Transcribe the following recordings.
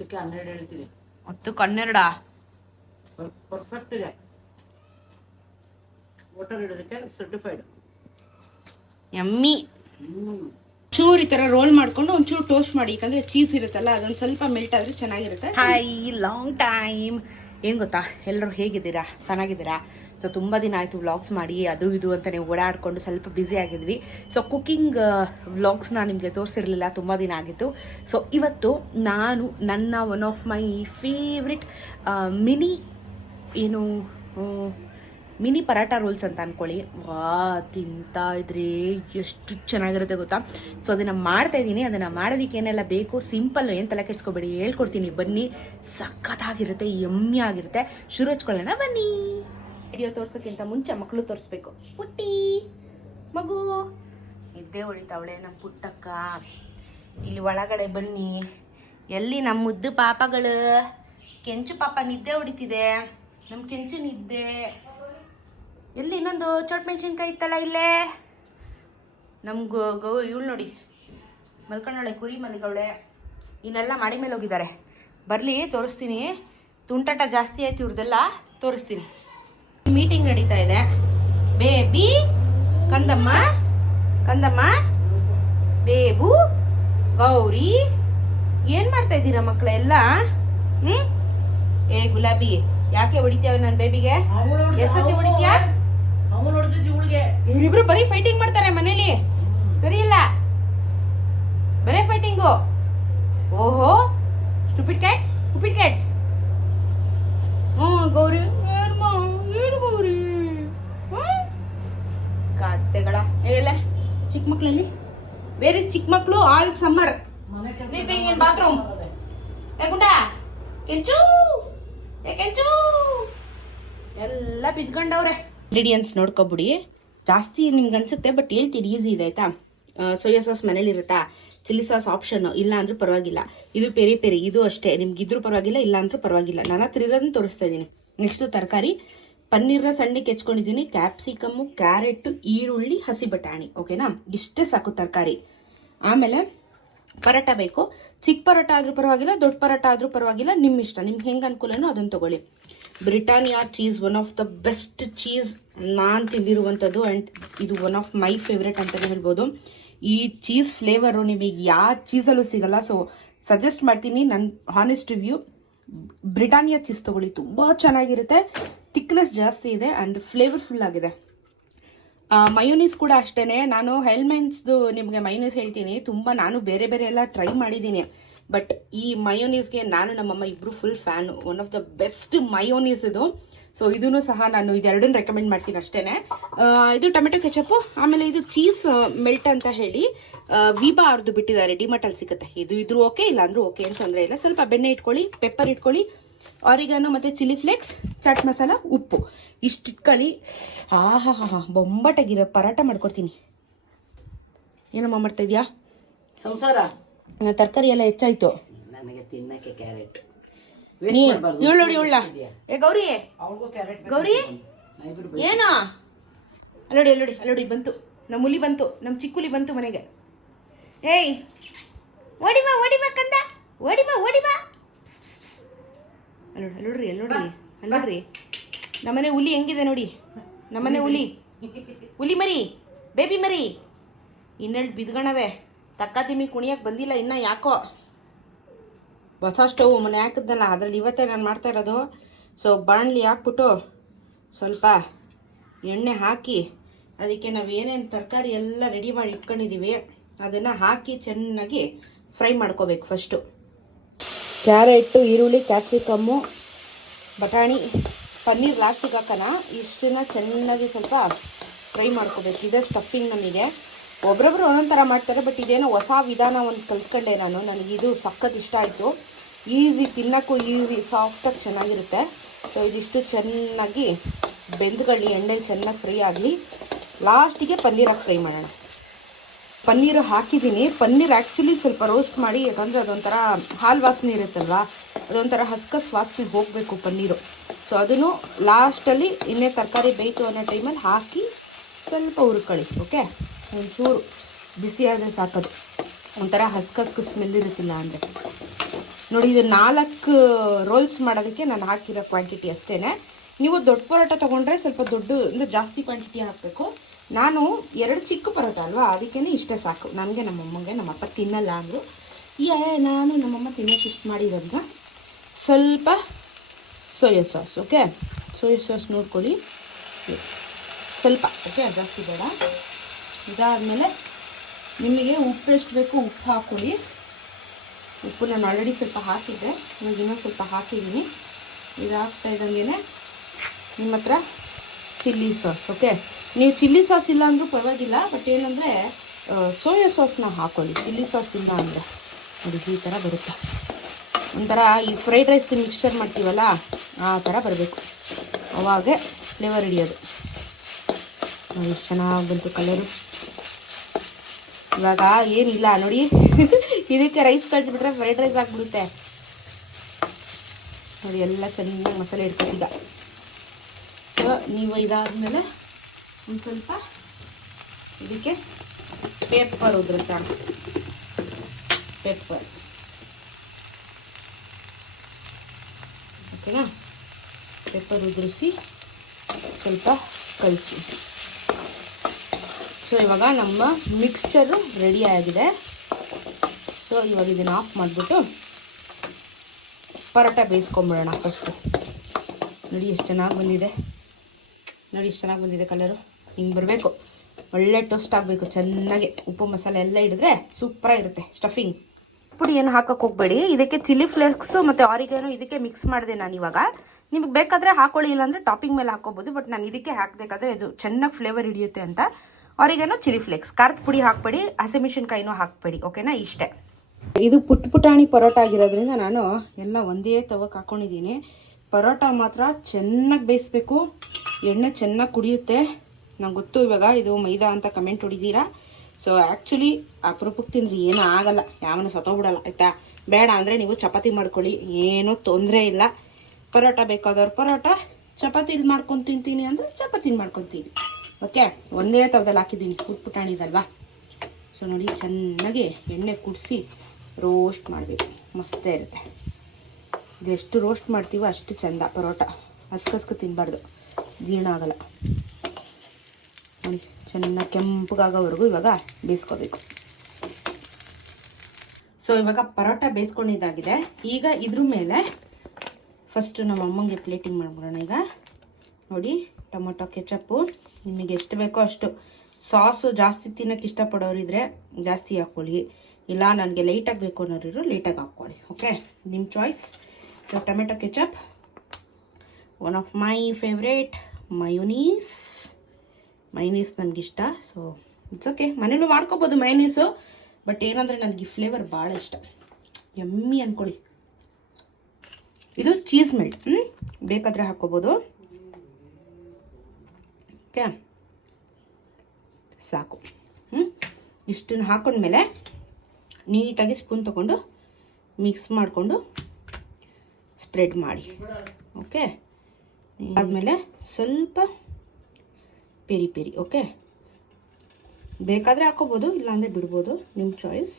ಹತ್ತಕ್ಕೆ ಹನ್ನೆರಡು ಹೇಳ್ತೀನಿ. ಹತ್ತಕ್ಕೆ ಹನ್ನೆರಡಾ? ಪರ್ಫೆಕ್ಟ್ ಇದೆ. ವಾಟರ್ ಇಡೋದಕ್ಕೆ ಸರ್ಟಿಫೈಡ್ ಎಮ್ಮಿ. ಹ್ಮ್. ಚೂರು ಈ ಥರ ರೋಲ್ ಮಾಡ್ಕೊಂಡು ಒಂಚೂರು ಟೋಸ್ಟ್ ಮಾಡಿ. ಯಾಕಂದ್ರೆ ಚೀಸ್ ಇರುತ್ತಲ್ಲ ಅದೊಂದು ಸ್ವಲ್ಪ ಮೆಲ್ಟ್ ಆದ್ರೆ ಚೆನ್ನಾಗಿರುತ್ತೆ. ಹಾಯ್ ಲಾಂಗ್ ಟೈಮ್ ಏನು ಗೊತ್ತಾ? ಎಲ್ಲರೂ ಹೇಗಿದ್ದೀರಾ? ಚೆನ್ನಾಗಿದ್ದೀರಾ? ಸೊ ತುಂಬ ದಿನ ಆಯಿತು ವ್ಲಾಗ್ಸ್ ಮಾಡಿ, ಅದು ಇದು ಅಂತಲೇ ಓಡಾಡ್ಕೊಂಡು ಸ್ವಲ್ಪ ಬ್ಯುಸಿ ಆಗಿದ್ವಿ. ಸೊ ಕುಕ್ಕಿಂಗ್ ವ್ಲಾಗ್ಸ್ನ ನಿಮಗೆ ತೋರಿಸಿರಲಿಲ್ಲ, ತುಂಬ ದಿನ ಆಗಿತ್ತು. ಸೊ ಇವತ್ತು ನಾನು ನನ್ನ one of my favourite mini ಏನು ಮಿನಿ ಪರಾಟ ರೋಲ್ಸ್ ಅಂತ ಅನ್ಕೊಳ್ಳಿ. ವಾ, ತಿಂತಾ ಇದ್ರೆ, ಎಷ್ಟು ಚೆನ್ನಾಗಿರುತ್ತೆ ಗೊತ್ತಾ? ಸೊ ಅದನ್ನು ಮಾಡ್ತಾ ಇದ್ದೀನಿ. ಅದನ್ನು ಮಾಡೋದಕ್ಕೆ ಏನೆಲ್ಲ ಬೇಕು? ಸಿಂಪಲ್ ಏನು ತಲೆ ಕೆಡ್ಸ್ಕೊಬೇಡಿ, ಹೇಳ್ಕೊಡ್ತೀನಿ. ಬನ್ನಿ, ಸಖತ್ತಾಗಿರುತ್ತೆ, ಯಮ್ಮಿ ಆಗಿರುತ್ತೆ. ಶುರು ಹಚ್ಕೊಳ್ಳೋಣ, ಬನ್ನಿ. ವಿಡಿಯೋ ತೋರ್ಸೋಕ್ಕಿಂತ ಮುಂಚೆ ಮಕ್ಕಳು ತೋರಿಸ್ಬೇಕು. ಪುಟ್ಟಿ, ಮಗು. ಇದ್ದೇ ಹೊಡಿತಾವಳೆ ನಮ್ಮ ಪುಟ್ಟಕ್ಕ. ಇಲ್ಲಿ ಒಳಗಡೆ ಬನ್ನಿ. ಎಲ್ಲಿ ನಮ್ಮ ಮುದ್ದು ಪಾಪಗಳು? ಕೆಂಚು ಪಾಪ ನಿದ್ದೆ ಹೊಡಿತಿದೆ. ನಮ್ಮ ಕೆಂಚು ನಿದ್ದೆ. ಎಲ್ಲಿ ಇನ್ನೊಂದು ಚೋಟ್ ಮೆಣಸಿನ್ಕಾಯಿ ಇತ್ತಲ್ಲ ಇಲ್ಲೇ? ನಮ್ಗೆ ಗೌ ಇವಳು ನೋಡಿ. ಮಲ್ಕೊಂಡವಳೆ ಕುರಿ ಮಲ್ಗವಳೆ. ಇನ್ನೆಲ್ಲ ಮಾಡಿ ಮೇಲೆ ಹೋಗಿದ್ದಾರೆ. ಬರಲಿ, ತೋರಿಸ್ತೀನಿ. ತುಂಟಾಟ ಜಾಸ್ತಿ ಆಯ್ತು ಇವ್ರದ್ದೆಲ್ಲ ತೋರಿಸ್ತೀನಿ. ಮೀಟಿಂಗ್ ನಡೀತಾ ಇದೆ. ಬೇಬಿ ಕಂದಮ್ಮ ಕಂದಮ್ಮ ಬೇಬು ಗೌರಿ ಏನ್ ಮಾಡ್ತಾ ಇದ್ದೀರಾ ಮಕ್ಕಳೆಲ್ಲ ಹ್ಮ್? ಏ ಗುಲಾಬಿ ಯಾಕೆ ಹೊಡಿತೀಯ ನನ್ನ ಬೇಬಿಗೆ? ಎಷ್ಟೊತ್ತಿ ಹೊಡಿತೀಯಾ? ಇವರಿಬ್ರು ಬರೀ ಫೈಟಿಂಗ್ ಮಾಡ್ತಾರೆ ಮನೇಲಿ. ಸರಿ ಇಲ್ಲ? ಬರೀ ಫೈಟಿಂಗು ಓಹೋ ಸ್ಟುಪಿಡ್ ಕ್ಯಾಟ್ಸ್ ಸ್ಟುಪಿಡ್ ಕ್ಯಾಟ್ಸ್ ಹ್ಞೂ ಗೌರಿ ಏನಮ್ಮ ಏನು ಗೌರಿ ಕತ್ತೆಗಳ ಎಲ್ಲ ಚಿಕ್ಕ ಮಕ್ಕಳಲ್ಲಿ ಬೇರೆ ಚಿಕ್ಕ ಮಕ್ಕಳು all summer. Sleeping in bathroom ಗುಂಡ, ಕೆಂಚು ಕೆಂಚು. ಎಲ್ಲ ಬಿದ್ಕೊಂಡವ್ರೆ ಇಂಗ್ರೀಡಿಯೆಂಟ್ಸ್ ನೋಡ್ಕೊಬಿಡಿ. ಜಾಸ್ತಿ ನಿಮ್ಗೆ ಅನ್ಸುತ್ತೆ ಬಟ್ ಹೇಳ್ತೀನಿ ಈಸಿ ಇದೆ, ಆಯ್ತಾ? ಸೋಯಾ ಸಾಸ್ ಮನೇಲಿ ಇರುತ್ತಾ? ಚಿಲ್ಲಿ ಸಾಸ್ ಆಪ್ಷನ್ ಇಲ್ಲ ಅಂದ್ರೂ ಪರವಾಗಿಲ್ಲ. ಇದು ಪೆರಿ ಪೆರಿ, ಇದು ಅಷ್ಟೇ. ನಿಮ್ಗೆ ಇದ್ರೂ ಪರವಾಗಿಲ್ಲ, ಇಲ್ಲ ಅಂದ್ರೂ ಪರವಾಗಿಲ್ಲ. ನಾನು ಹತ್ರ ಇರೋದನ್ನ ತೋರಿಸ್ತಾ ಇದ್ದೀನಿ. ನೆಕ್ಸ್ಟ್ ತರಕಾರಿ. ಪನ್ನೀರ್ನ ಸಣ್ಣಕ್ಕೆ ಹೆಚ್ಕೊಂಡಿದ್ದೀನಿ ಕ್ಯಾಪ್ಸಿಕಮ್ಮು, ಕ್ಯಾರೆಟು, ಈರುಳ್ಳಿ, ಹಸಿ ಬಟಾಣಿ. ಓಕೆನಾ? ಇಷ್ಟೇ ಸಾಕು ತರಕಾರಿ. ಆಮೇಲೆ ಪರೋಟ ಬೇಕು. ಚಿಕ್ಕ ಪರೋಟ ಆದರೂ ಪರವಾಗಿಲ್ಲ, ದೊಡ್ಡ ಪರೋಟ ಆದರೂ ಪರವಾಗಿಲ್ಲ. ನಿಮ್ಮ ಇಷ್ಟ. ನಿಮ್ಗೆ ಹೆಂಗೆ ಅನುಕೂಲನೋ ಅದನ್ನು ತೊಗೊಳ್ಳಿ. Britannia cheese, one of the best cheese ನಾನು ತಿಂದಿರುವಂಥದ್ದು ಆ್ಯಂಡ್ ಇದು ಒನ್ ಆಫ್ ಮೈ ಫೇವ್ರೆಟ್ ಅಂತಲೇ ಹೇಳ್ಬೋದು. ಈ ಚೀಸ್ ಫ್ಲೇವರು ನಿಮಗೆ ಯಾವ ಚೀಸಲ್ಲೂ ಸಿಗಲ್ಲ. ಸೊ, ಸಜೆಸ್ಟ್ ಮಾಡ್ತೀನಿ. ನನ್ನ ಹಾನೆಸ್ಟ್ ರಿವ್ಯೂ ಬ್ರಿಟಾನಿಯಾ ಚೀಸ್ ತಗೊಳ್ಳಿ ತುಂಬ ಚೆನ್ನಾಗಿರುತ್ತೆ. ಥಿಕ್ನೆಸ್ ಜಾಸ್ತಿ ಇದೆ ಆ್ಯಂಡ್ ಫ್ಲೇವರ್ಫುಲ್ ಆಗಿದೆ. ಮಯೋನೀಸ್ ಕೂಡ ಅಷ್ಟೇನೆ. ನಾನು ಹೆಲ್ಮೆಟ್ಸ್ದು ನಿಮಗೆ ಮಯೋನೀಸ್ ಹೇಳ್ತೀನಿ. ತುಂಬ ನಾನು ಬೇರೆ ಬೇರೆ ಎಲ್ಲ ಟ್ರೈ ಮಾಡಿದ್ದೀನಿ. ಬಟ್ ಈ ಮಯೋನೀಸ್ಗೆ ನಾನು ನಮ್ಮಮ್ಮ ಇಬ್ರು full fan one of the best mayonnaise ಇದು. ಸೊ ಇದೂ ಸಹ ನಾನು ಇದೆರಡನ್ನ ರೆಕಮೆಂಡ್ ಮಾಡ್ತೀನಿ ಅಷ್ಟೇನೆ. ಇದು ಟೊಮೆಟೊ ಕೆಚಪ್ಪು ಆಮೇಲೆ ಇದು ಚೀಸ್ ಮೆಲ್ಟ್ ಅಂತ ಹೇಳಿ. ವಿಬಾ ಅವ್ರದ್ದು ಬಿಟ್ಟಿದ್ದಾರೆ. ಡಿಮಟಲ್ಲಿ ಸಿಗುತ್ತೆ ಇದು ಇದ್ರೂ ಓಕೆ ಇಲ್ಲ ಅಂದ್ರೂ ಓಕೆ ಏನು ತೊಂದರೆ ಇಲ್ಲ. ಸ್ವಲ್ಪ ಬೆಣ್ಣೆ ಇಟ್ಕೊಳ್ಳಿ ಪೆಪ್ಪರ್ ಇಟ್ಕೊಳ್ಳಿ ಆರಿಗಾನೋ ಮತ್ತು ಚಿಲ್ಲಿ ಫ್ಲೇಕ್ಸ್ ಚಾಟ್ ಮಸಾಲ ಉಪ್ಪು. ಇಷ್ಟು ಇಟ್ಕೊಳ್ಳಿ. ಆ ಹಾ ಹಾ ಬೊಂಬಟಾಗಿರೋ ಪರಾಟ ಮಾಡ್ಕೊಡ್ತೀನಿ. ಏನಮ್ಮ ಮಾಡ್ತಾ ಇದೆಯಾ? ಸಂಸಾರ? ತರಕಾರಿ ಎಲ್ಲ ಹೆಚ್ಚಾಯ್ತು. ನನಗೆ ತಿನ್ನಕ್ಕೆ ಕ್ಯಾರೆಟ್. ನೀ ಇವಳು ನೋಡಿ ಇವಳ ಏ ಗೌರಿ. ಗೌರಿ. ಏನು? ಅಲ್ಲೋಡಿ ಅಲ್ಲೋಡಿ ಅಲ್ಲೋಡಿ ಬಂತು. ನಮ್ಮ ಹುಲಿ ಬಂತು. ನಮ್ಮ ಚಿಕ್ಕುಲಿ ಬಂತು ಮನೆಗೆ. ಏಯ್ ಓಡಿ ಬಾ ಓಡಿ ಬಾ ಕಂದ. ಓಡಿ ಬಾ ಓಡಿ ಬಾ ಅಲ್ಲೋಡಿ ಅಲ್ಲೋಡ್ರಿ. ನಮ್ಮನೆ ಹುಲಿ ಹೆಂಗಿದೆ ನೋಡಿ. ನಮ್ಮನೆ ಹುಲಿ. ಹುಲಿ ಮರಿ, ಬೇಬಿ ಮರಿ. ಇನ್ನೆರಡು ಬಿದ್ಗಣವೆ. ತಕ್ಕ ತಿಮ್ಮಿ ಕುಣಿಯಕ್ಕೆ ಬಂದಿಲ್ಲ ಇನ್ನ ಯಾಕೋ. ಹೊಸ ಸ್ಟವ್ ಮನೆ ಹಾಕಿದ್ನಲ್ಲ, ಅದ್ರಲ್ಲಿ ಇವತ್ತೇ ನಾನು ಮಾಡ್ತಾ ಇರೋದು. ಸೊ ಬಾಣಲಿ ಹಾಕ್ಬಿಟ್ಟು ಸ್ವಲ್ಪ ಎಣ್ಣೆ ಹಾಕಿ, ಅದಕ್ಕೆ ನಾವು ಏನೇನು ತರಕಾರಿ ಎಲ್ಲ ರೆಡಿ ಮಾಡಿ ಇಟ್ಕೊಂಡಿದ್ದೀವಿ ಅದನ್ನು ಹಾಕಿ ಚೆನ್ನಾಗಿ ಫ್ರೈ ಮಾಡ್ಕೋಬೇಕು ಫಸ್ಟು ಕ್ಯಾರೆಟು ಈರುಳ್ಳಿ, ಕ್ಯಾಪ್ಸಿಕಮ್ಮು, ಬಟಾಣಿ, ಪನ್ನೀರ್ ಲಾಸ್ಟಿಗೆ ಹಾಕೋಣ. ಇಷ್ಟನ್ನ ಚೆನ್ನಾಗಿ ಸ್ವಲ್ಪ ಫ್ರೈ ಮಾಡ್ಕೋಬೇಕು. ಇದೇ ಸ್ಟಫಿಂಗ್ ನಮಗೆ. ಒಬ್ರೊಬ್ರು ಒಂದೊಂದು ಥರ ಮಾಡ್ತಾರೆ ಬಟ್ ಇದೇನೋ ಹೊಸ ವಿಧಾನ ಒಂದು ಕಲ್ತ್ಕೊಂಡೆ ನಾನು. ನನಗೆ ಇದು ಸಖತ್ ಇಷ್ಟ ಆಯಿತು. ಈಸಿ, ತಿನ್ನೋಕ್ಕೂ ಈಸಿ ಸಾಫ್ಟಾಗಿ ಚೆನ್ನಾಗಿರುತ್ತೆ. ಸೊ ಇದಿಷ್ಟು ಚೆನ್ನಾಗಿ ಬೆಂದ್ಕೊಳ್ಳಿ, ಎಣ್ಣೆಲಿ ಚೆನ್ನಾಗಿ ಫ್ರೈ ಆಗಲಿ. ಲಾಸ್ಟಿಗೆ ಪನ್ನೀರ್ ಹಾಕಿ ಫ್ರೈ ಮಾಡೋಣ. ಪನ್ನೀರು ಹಾಕಿದ್ದೀನಿ. ಪನ್ನೀರ್ ಆ್ಯಕ್ಚುಲಿ ಸ್ವಲ್ಪ ರೋಸ್ಟ್ ಮಾಡಿ, ಯಾಕಂದರೆ ಅದೊಂಥರ ಹಾಲು ವಾಸನೆ ಇರುತ್ತಲ್ವಾ? ಅದೊಂಥರ ಹಸ್ಕಸ್ ವಾಸನೆ ಹೋಗಬೇಕು ಪನ್ನೀರು. ಸೊ ಅದನ್ನು ಲಾಸ್ಟಲ್ಲಿ ಇನ್ನೇ ತರಕಾರಿ ಬೇಯಿತು ಅನ್ನೋ ಟೈಮಲ್ಲಿ ಹಾಕಿ ಸ್ವಲ್ಪ ಹುರ್ಕೊಳ್ಳಿ ಓಕೆ ಒಂಚೂರು. ಬಿಸಿ ಆದರೆ ಸಾಕೋದು. ಒಂಥರ ಹಸ್ಕಸ್ಕು ಸ್ಮೆಲ್ ಇರುತ್ತಿಲ್ಲ ಅಂದರೆ. ನೋಡಿ, ಇದು ನಾಲ್ಕು ರೋಲ್ಸ್ ಮಾಡೋದಕ್ಕೆ ನಾನು ಹಾಕಿರೋ ಕ್ವಾಂಟಿಟಿ ಅಷ್ಟೇ ನೀವು ದೊಡ್ಡ ಪರೋಟ ತೊಗೊಂಡ್ರೆ ಸ್ವಲ್ಪ ದೊಡ್ಡ, ಅಂದರೆ ಜಾಸ್ತಿ ಕ್ವಾಂಟಿಟಿ ಹಾಕಬೇಕು. ನಾನು ಎರಡು ಚಿಕ್ಕ ಪರೋಟ ಅಲ್ವಾ? ಅದಕ್ಕೇ ಇಷ್ಟೇ ಸಾಕು. ನನಗೆ ನಮ್ಮಮ್ಮಗೆ ನಮ್ಮಪ್ಪ ತಿನ್ನಲ್ಲ ಅಂದರು. ಈ ನಾನು ನಮ್ಮಮ್ಮ ತಿನ್ನೋಕೆ ಇಷ್ಟ ಮಾಡಿರೋದ್ನ ಸ್ವಲ್ಪ soya sauce, okay? Soya sauce ನೋಡ್ಕೊಳ್ಳಿ. ಸ್ವಲ್ಪ, ಓಕೆ? ಜಾಸ್ತಿ ಬೇಡ. ಇದಾದಮೇಲೆ ನಿಮಗೆ ಉಪ್ಪು ಎಷ್ಟು ಬೇಕು ಉಪ್ಪು ಹಾಕ್ಕೊಳ್ಳಿ. ಉಪ್ಪು ನಾನು ಆಲ್ರೆಡಿ ಸ್ವಲ್ಪ ಹಾಕಿದ್ದೆ. ನಾನು ಇನ್ನೂ ಸ್ವಲ್ಪ ಹಾಕಿದ್ದೀನಿ. ಇದಾಗ್ತಾ ಇದ್ದಂಗೆ ನಿಮ್ಮ ಹತ್ರ ಚಿಲ್ಲಿ ಸಾಸ್ ಓಕೆ ನೀವು ಚಿಲ್ಲಿ ಸಾಸ್ ಇಲ್ಲ ಅಂದರೂ ಪರವಾಗಿಲ್ಲ ಬಟ್ ಏನಂದರೆ ಸೋಯಾ ಸಾಸ್ನ ಹಾಕೊಳ್ಳಿ. ಚಿಲ್ಲಿ ಸಾಸ್ ಇಲ್ಲ ಅಂದರೆ ನೋಡಿ ಈ ಥರ ಬರುತ್ತೆ. ಒಂಥರ ಈ ಫ್ರೈಡ್ ರೈಸ್ ಮಿಕ್ಸ್ಚರ್ ಮಾಡ್ತೀವಲ್ಲ, ಆ ಥರ ಬರಬೇಕು. ಅವಾಗೆ ಫ್ಲೇವರ್ ಹಿಡಿಯೋದು. ಎಷ್ಟು ಚೆನ್ನಾಗಿ ಬಂತು ಕಲರು ಇವಾಗ ಏನಿಲ್ಲ, ನೋಡಿ. ಇದಕ್ಕೆ ರೈಸ್ ಕಳಿಸ್ಬಿಟ್ರೆ ಫ್ರೈಡ್ ರೈಸ್ ಆಗಿಬಿಡುತ್ತೆ. ನೋಡಿ, ಎಲ್ಲ ಚೆನ್ನಾಗಿ ಮಸಾಲೆ ಇಡ್ತೀವಿ ಸೊ ನೀವು ಇದಾದಮೇಲೆ ಒಂದು ಸ್ವಲ್ಪ ಇದಕ್ಕೆ ಪೇಪರ್ ಉದ್ರ ಸಾಕು ಪೇಪರ್ ಓಕೆನಾ ಪೇಪರ್ ಉದುರಿಸಿ ಸ್ವಲ್ಪ ಕಲಿಸಿ ಸೊ ಇವಾಗ ನಮ್ಮ ಮಿಕ್ಸ್ಚರು ರೆಡಿ ಆಗಿದೆ. ಸೊ ಇವಾಗ ಇದನ್ನು ಆಫ್ ಮಾಡಿಬಿಟ್ಟು ಪರೋಟ ಬೇಯಿಸ್ಕೊಂಬಿಡೋಣ ಫಸ್ಟು ನೋಡಿ, ಎಷ್ಟು ಚೆನ್ನಾಗಿ ಬಂದಿದೆ. ನೋಡಿ ಇಷ್ಟು ಚೆನ್ನಾಗಿ ಬಂದಿದೆ ಕಲರು ಹಿಂಗೆ ಬರಬೇಕು. ಒಳ್ಳೆ ಟೋಸ್ಟ್ ಆಗಬೇಕು ಚೆನ್ನಾಗಿ. ಉಪ್ಪು ಮಸಾಲೆ ಎಲ್ಲ ಹಿಡಿದ್ರೆ ಸೂಪರಾಗಿರುತ್ತೆ ಸ್ಟಫಿಂಗ್ ಪುಡಿ ಏನು ಹಾಕಕ್ಕೆ ಹೋಗಬೇಡಿ. ಇದಕ್ಕೆ ಚಿಲ್ಲಿ ಫ್ಲೇಕ್ಸು ಮತ್ತು ಆರಿಗೇನು ಇದಕ್ಕೆ ಮಿಕ್ಸ್ ಮಾಡಿದೆ ನಾನು ಇವಾಗ. ನಿಮಗೆ ಬೇಕಾದರೆ ಹಾಕೊಳ್ಳಿ ಇಲ್ಲಾಂದರೆ ಟಾಪಿಂಗ್ ಮೇಲೆ ಹಾಕೋಬೋದು ಬಟ್ ನಾನು ಇದಕ್ಕೆ ಹಾಕಬೇಕಾದ್ರೆ ಇದು ಚೆನ್ನಾಗಿ ಫ್ಲೇವರ್ ಹಿಡಿಯುತ್ತೆ ಅಂತ. ಆರಿಗೇನೋ ಚಿಲ್ಲಿ ಫ್ಲೇಕ್ಸ್ ಖಾರದ ಪುಡಿ ಹಾಕ್ಬೇಡಿ ಹಸಿಮೆಣ್ಸಿನ್ಕಾಯಿನೂ ಹಾಕ್ಬೇಡಿ ಓಕೆನಾ ಇಷ್ಟೇ. ಇದು ಪುಟ್ ಪುಟಾಣಿ ಪರೋಟ ಆಗಿರೋದ್ರಿಂದ ನಾನು ಎಲ್ಲ ಒಂದೇ ತವಕ್ಕೆ ಹಾಕೊಂಡಿದ್ದೀನಿ. ಪರೋಟ ಮಾತ್ರ ಚೆನ್ನಾಗಿ ಬೇಯಿಸ್ಬೇಕು. ಎಣ್ಣೆ ಚೆನ್ನಾಗಿ ಕುಡಿಯುತ್ತೆ. ನಂಗೆ ಗೊತ್ತು ಇವಾಗ ಇದು ಮೈದಾ ಅಂತ ಕಮೆಂಟ್ ಹೊಡಿದ್ದೀರಾ ಸೊ ಆ್ಯಕ್ಚುಲಿ ಅಪರೂಪಕ್ಕೆ ತಿಂದ್ರೆ ಏನೂ ಆಗಲ್ಲ. ಯಾವನು ಸತ್ತೋಗ್ಬಿಡಲ್ಲ ಆಯಿತಾ? ಬೇಡ ಅಂದರೆ ನೀವು ಚಪಾತಿ ಮಾಡ್ಕೊಳ್ಳಿ. ಏನೂ ತೊಂದರೆ ಇಲ್ಲ. ಪರೋಟ ಬೇಕಾದವ್ರು ಪರೋಟ. ಚಪಾತಿ ಮಾಡ್ಕೊಂಡು ತಿಂತೀನಿ ಅಂದರೆ ಚಪಾತಿ ಮಾಡ್ಕೊತೀನಿ. ಓಕೆ ಒಂದೇ ತವದಲ್ಲಿ ಹಾಕಿದ್ದೀನಿ. ಪುಟ್ಪುಟಾಣಿದಲ್ವಾ ಸೊ ನೋಡಿ, ಚೆನ್ನಾಗಿ ಎಣ್ಣೆ ಕುಡಿಸಿ ರೋಸ್ಟ್ ಮಾಡಬೇಕು. ಮಸ್ತೇ ಇರುತ್ತೆ. ಇದು ಎಷ್ಟು ರೋಸ್ಟ್ ಮಾಡ್ತೀವೋ ಅಷ್ಟು ಚಂದ ಪರೋಟ. ಹಸ್ಕಸ್ಕ ತಿನ್ನಬಾರ್ದು ಜೀರ್ಣ ಆಗಲ್ಲ. ಚೆನ್ನಾಗಿ ಕೆಂಪಗಾಗೋವರೆಗೂ ಇವಾಗ ಬೇಯಿಸ್ಕೋಬೇಕು. ಸೊ ಇವಾಗ ಪರೋಟ ಬೇಯಿಸ್ಕೊಂಡಿದ್ದಾಗಿದೆ. ಈಗ ಇದ್ರ ಮೇಲೆ ಫಸ್ಟು ನಮ್ಮ ಅಮ್ಮಂಗೆ ಪ್ಲೇಟಿಂಗ್ ಮಾಡ್ಬಿಡೋಣ ಈಗ. ನೋಡಿ, ಟೊಮೊಟೊ, ಕೆಚಪ್ಪು. ನಿಮಗೆ ಎಷ್ಟು ಬೇಕೋ ಅಷ್ಟು. ಸಾಸು ಜಾಸ್ತಿ ತಿನ್ನೋಕ್ಕೆ ಇಷ್ಟಪಡೋರಿದ್ರೆ ಜಾಸ್ತಿ ಹಾಕ್ಕೊಳ್ಳಿ. ಇಲ್ಲ, ನನಗೆ ಲೈಟಾಗಿ ಬೇಕು ಅನ್ನೋರಿದ್ರು ಲೈಟಾಗಿ ಹಾಕ್ಕೊಳ್ಳಿ. ಓಕೆ ನಿಮ್ಮ choice so tomato ketchup one of my favourite mayonnaise mayonnaise ನನಗಿಷ್ಟ ಸೊ ಇಟ್ಸ್ ಓಕೆ ಮನೇಲೂ ಮಾಡ್ಕೋಬೋದು ಮೈನೀಸು ಬಟ್ ಏನಂದರೆ ನನಗೆ ಫ್ಲೇವರ್ ಭಾಳ ಇಷ್ಟ. ಎಮ್ಮಿ ಅಂದ್ಕೊಳ್ಳಿ ಇದು ಚೀಸ್ ಮೆಲ್ಟ್ ಹ್ಞೂ ಬೇಕಾದರೆ ಹಾಕ್ಕೋಬೋದು. ಓಕೆ ಸಾಕು. ಹ್ಞೂ ಇಷ್ಟನ್ನು ಹಾಕೊಂಡ್ಮೇಲೆ ನೀಟಾಗಿ ಸ್ಪೂನ್ ತೊಗೊಂಡು ಮಿಕ್ಸ್ ಮಾಡಿಕೊಂಡು ಸ್ಪ್ರೆಡ್ ಮಾಡಿ. ಓಕೆ ಆದಮೇಲೆ ಸ್ವಲ್ಪ ಪೆರಿ ಪೆರಿ ಓಕೆ ಬೇಕಾದರೆ ಹಾಕೋಬೋದು, ಇಲ್ಲಾಂದರೆ ಬಿಡ್ಬೋದು ನಿಮ್ಮ ಚಾಯ್ಸ್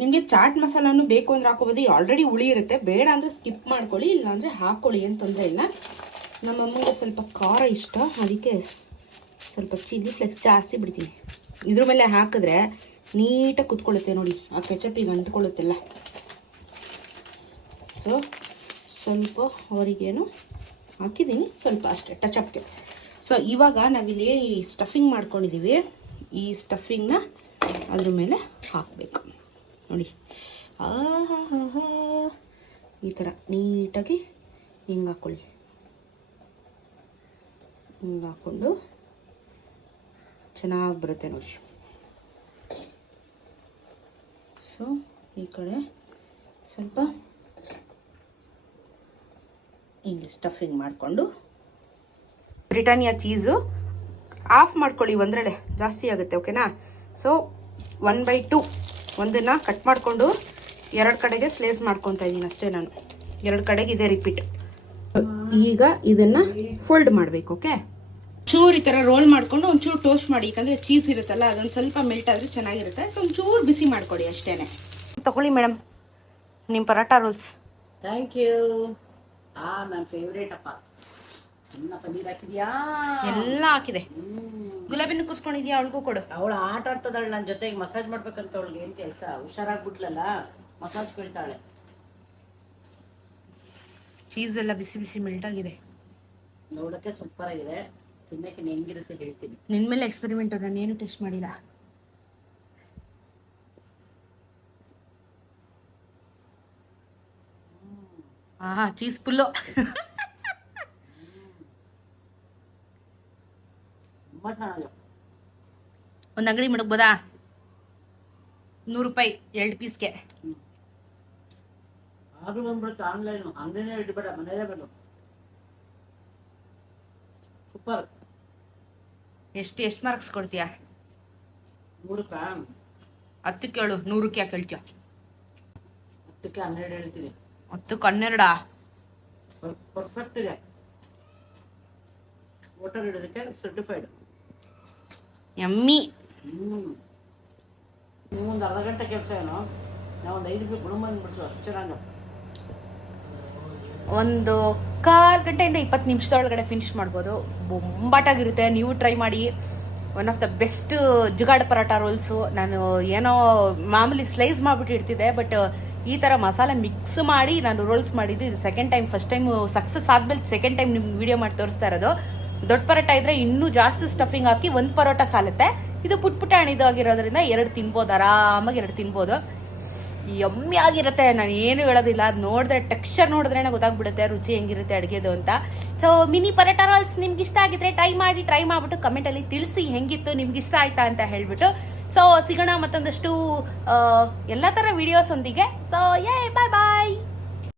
ನಿಮಗೆ ಚಾಟ್ ಮಸಾಲಾನು ಬೇಕು ಅಂದರೆ ಹಾಕೋಬೋದು. ಆಲ್ರೆಡಿ ಹುಳಿ ಇರುತ್ತೆ. ಬೇಡ ಅಂದರೆ ಸ್ಕಿಪ್ ಮಾಡ್ಕೊಳ್ಳಿ, ಇಲ್ಲಾಂದರೆ ಹಾಕ್ಕೊಳ್ಳಿ ಏನು ತೊಂದರೆ ಇಲ್ಲ. ನಮ್ಮ ಅಮ್ಮಗೆ ಸ್ವಲ್ಪ ಖಾರ ಇಷ್ಟ. ಅದಕ್ಕೆ ಸ್ವಲ್ಪ ಚಿಲ್ಲಿ ಫ್ಲೆಕ್ಸ್ ಜಾಸ್ತಿ ಬಿಡ್ತೀನಿ. ಇದ್ರ ಮೇಲೆ ಹಾಕಿದ್ರೆ ನೀಟಾಗಿ ಕುತ್ಕೊಳ್ಳುತ್ತೆ ನೋಡಿ. ಆ ಕೆಚಪಿಗೆ ಅಂಟ್ಕೊಳ್ಳುತ್ತೆಲ್ಲ. ಸೊ ಸ್ವಲ್ಪ ಅವರಿಗೇನು ಹಾಕಿದ್ದೀನಿ. ಸ್ವಲ್ಪ ಅಷ್ಟೇ ಟಚ್ ಟಚಪ್ಗೆ ಸೊ ಇವಾಗ ನಾವಿಲ್ಲಿ ಈ ಸ್ಟಫಿಂಗ್ ಮಾಡ್ಕೊಂಡಿದ್ದೀವಿ ಈ ಸ್ಟಫಿಂಗ್ನ ಅದ್ರ ಮೇಲೆ ಹಾಕಬೇಕು. ನೋಡಿ. ಆಹಾಹಾ ಈ ಥರ ನೀಟಾಗಿ ಹಿಂಗೆ ಹಾಕ್ಕೊಳ್ಳಿ ಹಿಂಗೆ ಹಾಕ್ಕೊಂಡು ಚೆನ್ನಾಗಿ ಬರುತ್ತೆ ನೋಡಿ. ಸೊ ಈ ಕಡೆ ಸ್ವಲ್ಪ ಹಿಂಗೆ ಸ್ಟಫಿಂಗ್ ಮಾಡಿಕೊಂಡು ಬ್ರಿಟಾನಿಯಾ ಚೀಸು ಆಫ್ ಮಾಡ್ಕೊಳ್ಳಿ ಒಂದರಲ್ಲೇ, ಜಾಸ್ತಿ ಆಗುತ್ತೆ ಓಕೆನಾ ಸೊ ಒನ್ ಬೈ ಟು ಒಂದನ್ನು ಕಟ್ ಮಾಡಿಕೊಂಡು ಎರಡು ಕಡೆಗೆ ಸ್ಲೇಸ್ ಮಾಡ್ಕೊತಾ ಇದ್ದೀನಿ ಅಷ್ಟೇ ನಾನು. ಎರಡು ಕಡೆಗೆ ಇದೆ ರಿಪೀಟ್ ಈಗ ಇದನ್ನು ಫೋಲ್ಡ್ ಮಾಡಬೇಕು ಓಕೆ ಚೂರು ಈ ಥರ ರೋಲ್ ಮಾಡ್ಕೊಂಡು ಒಂಚೂರು ಟೋಸ್ಟ್ ಮಾಡಿ, ಯಾಕಂದರೆ ಚೀಸ್ ಇರುತ್ತಲ್ಲ, ಅದೊಂದು ಸ್ವಲ್ಪ ಮೆಲ್ಟ್ ಆದರೆ ಚೆನ್ನಾಗಿರುತ್ತೆ. ಸೊ ಒಂಚೂರು ಬಿಸಿ ಮಾಡ್ಕೊಡಿ ಅಷ್ಟೇನೆ. ತಗೊಳ್ಳಿ ಮೇಡಮ್ ನಿಮ್ಮ ಪರಾಟ ರೋಲ್ಸ್ ಥ್ಯಾಂಕ್ ಯು ಆ ನನ್ನ ಫೇವ್ರೇಟ್ ಅಪ್ಪ. ಚಿನ್ನ ಪನ್ನೀರ್ ಹಾಕಿದ್ಯಾ? ಎಲ್ಲ ಹಾಕಿದೆ. ಗುಲಾಬಿನ ಕುಸ್ಕೊಂಡಿದ್ಯಾ ಅವಳಿಗೂ ಕೊಡು. ಅವಳು ಆಟ ಆಡ್ತದಾಳೆ ನನ್ನ ಜೊತೆಗೆ ಮಸಾಜ್ ಮಾಡ್ಬೇಕಂತ ಅವಳಿಗೆ ಏನ್ ಕೆಲಸ? ಹುಷಾರಾಗ್ಬಿಟ್ಲಲ್ಲ? ಮಸಾಜ್ ಕೇಳ್ತಾಳೆ. ಚೀಸ್ ಎಲ್ಲ ಬಿಸಿ ಬಿಸಿ ಮೆಲ್ಟ್ ಆಗಿದೆ. ನೋಡಕ್ಕೆ ಸೂಪರ್ ಆಗಿದೆ. ತಿನ್ನಕ್ಕೆ ಹೆಂಗಿರುತ್ತೆ ಹೇಳ್ತೀನಿ. ನಿನ್ನ ಮೇಲೆ ಎಕ್ಸ್ಪೆರಿಮೆಂಟ್ ನಾನು ಏನು ಟೆಸ್ಟ್ ಮಾಡಿಲ್ಲ. ಆಹಾ ಚೀಸ್ ಫುಲ್ಲು ಒಂದು ಅಂಗಡಿ ಮಡಗ್ಬೋದಾ ನೂರು ರೂಪಾಯಿ ಎರಡು ಪೀಸ್ಗೆ. ಆದ್ರೂ ಬಂದ್ಬಿಡುತ್ತೆ ಆನ್ಲೈನ್ ಅಂಗಡಿನೇ ಮನೇಲೇ ಬಂದು. ಸೂಪರ್ ಎಷ್ಟು ಎಷ್ಟು ಮಾರ್ಕ್ಸ್ ಕೊಡ್ತೀಯಾ? ನೂರಕ್ಕ ಹತ್ತಕ್ಕೆ ಹೇಳು ನೂರಕ್ಕೆ ಯಾಕೆ ಹೇಳ್ತೀಯ? ಹತ್ತಕ್ಕೆ ಹನ್ನೆರಡು ಹೇಳ್ತೀನಿ. ಹತ್ತಕ್ಕೆ ಹನ್ನೆರಡಾ? ಪರ್ಫೆಕ್ಟ್ ಇದೆ. ವಾಟರ್ ಇಡೋದಕ್ಕೆ ಸರ್ಟಿಫೈಡ್ ಎಮ್ಮಿ. ನೀವು ಒಂದು ಅರ್ಧ ಗಂಟೆ ಕೆಲಸ ಏನೋ? ನಾವು ಒಂದು ಐದು ರೂಪಾಯಿ ಗುಣ ಬಂದ್ಬಿಡ್ತೀವಿ ಅಷ್ಟು ಚೆನ್ನಾಗಿ. ಒಂದು ಕಾಲು ಗಂಟೆಯಿಂದ ಇಪ್ಪತ್ತು ನಿಮಿಷದೊಳಗಡೆ ಫಿನಿಶ್ ಮಾಡ್ಬೋದು. ಬೊಂಬಾಟಾಗಿರುತ್ತೆ. ನೀವು ಟ್ರೈ ಮಾಡಿ. One of the best jugaad paratha rolls ನಾನು ಏನೋ ಮಾಮೂಲಿ ಸ್ಲೈಸ್ ಮಾಡಿಬಿಟ್ಟು ಇಡ್ತಿದ್ದೆ ಬಟ್ ಈ ಥರ ಮಸಾಲೆ ಮಿಕ್ಸ್ ಮಾಡಿ ನಾನು ರೋಲ್ಸ್ ಮಾಡಿದ್ದು. ಇದು second time first time success ಆದ್ಮೇಲೆ ಸೆಕೆಂಡ್ ಟೈಮ್ ನಿಮ್ಗೆ ವಿಡಿಯೋ ಮಾಡಿ ತೋರಿಸ್ತಾ ಇರೋದು. ದೊಡ್ಡ ಪರೋಟ ಇದ್ರೆ ಇನ್ನೂ ಜಾಸ್ತಿ ಸ್ಟಫಿಂಗ್ ಹಾಕಿ ಒಂದು ಪರೋಟ ಸಾಲುತ್ತೆ. ಇದು ಪುಟ್ ಪುಟಾಣಿದು ಆಗಿರೋದ್ರಿಂದ ಎರಡು ತಿನ್ಬೋದು, ಆರಾಮಾಗಿ ಎರಡು ತಿನ್ಬೋದು. ಯಮ್ಮಿ ಆಗಿರುತ್ತೆ ನಾನು ಏನು ಹೇಳೋದಿಲ್ಲ. ಅದು ನೋಡಿದ್ರೆ ಟೆಕ್ಸ್ಚರ್ ನೋಡಿದ್ರೆ ಗೊತ್ತಾಗ್ಬಿಡುತ್ತೆ. ರುಚಿ ಹೆಂಗಿರುತ್ತೆ ಅಡುಗೆದು ಅಂತ. ಸೊ ಮಿನಿ ಪರೋಟ ರೋಲ್ಸ್ ನಿಮ್ಗೆ ಇಷ್ಟ ಆಗಿದ್ರೆ ಟ್ರೈ ಮಾಡಿ ಟ್ರೈ ಮಾಡಿಬಿಟ್ಟು ಕಮೆಂಟಲ್ಲಿ ತಿಳಿಸಿ ಹೆಂಗಿತ್ತು ನಿಮ್ಗೆ ಇಷ್ಟ ಆಯ್ತಾ ಅಂತ ಹೇಳಿಬಿಟ್ಟು. ಸೊ ಸಿಗೋಣ ಮತ್ತೊಂದಷ್ಟು ಎಲ್ಲ ಥರ ವಿಡಿಯೋಸ್ ಒಂದಿಗೆ. ಸೊ ಯೇ ಬಾಯ್ ಬಾಯ್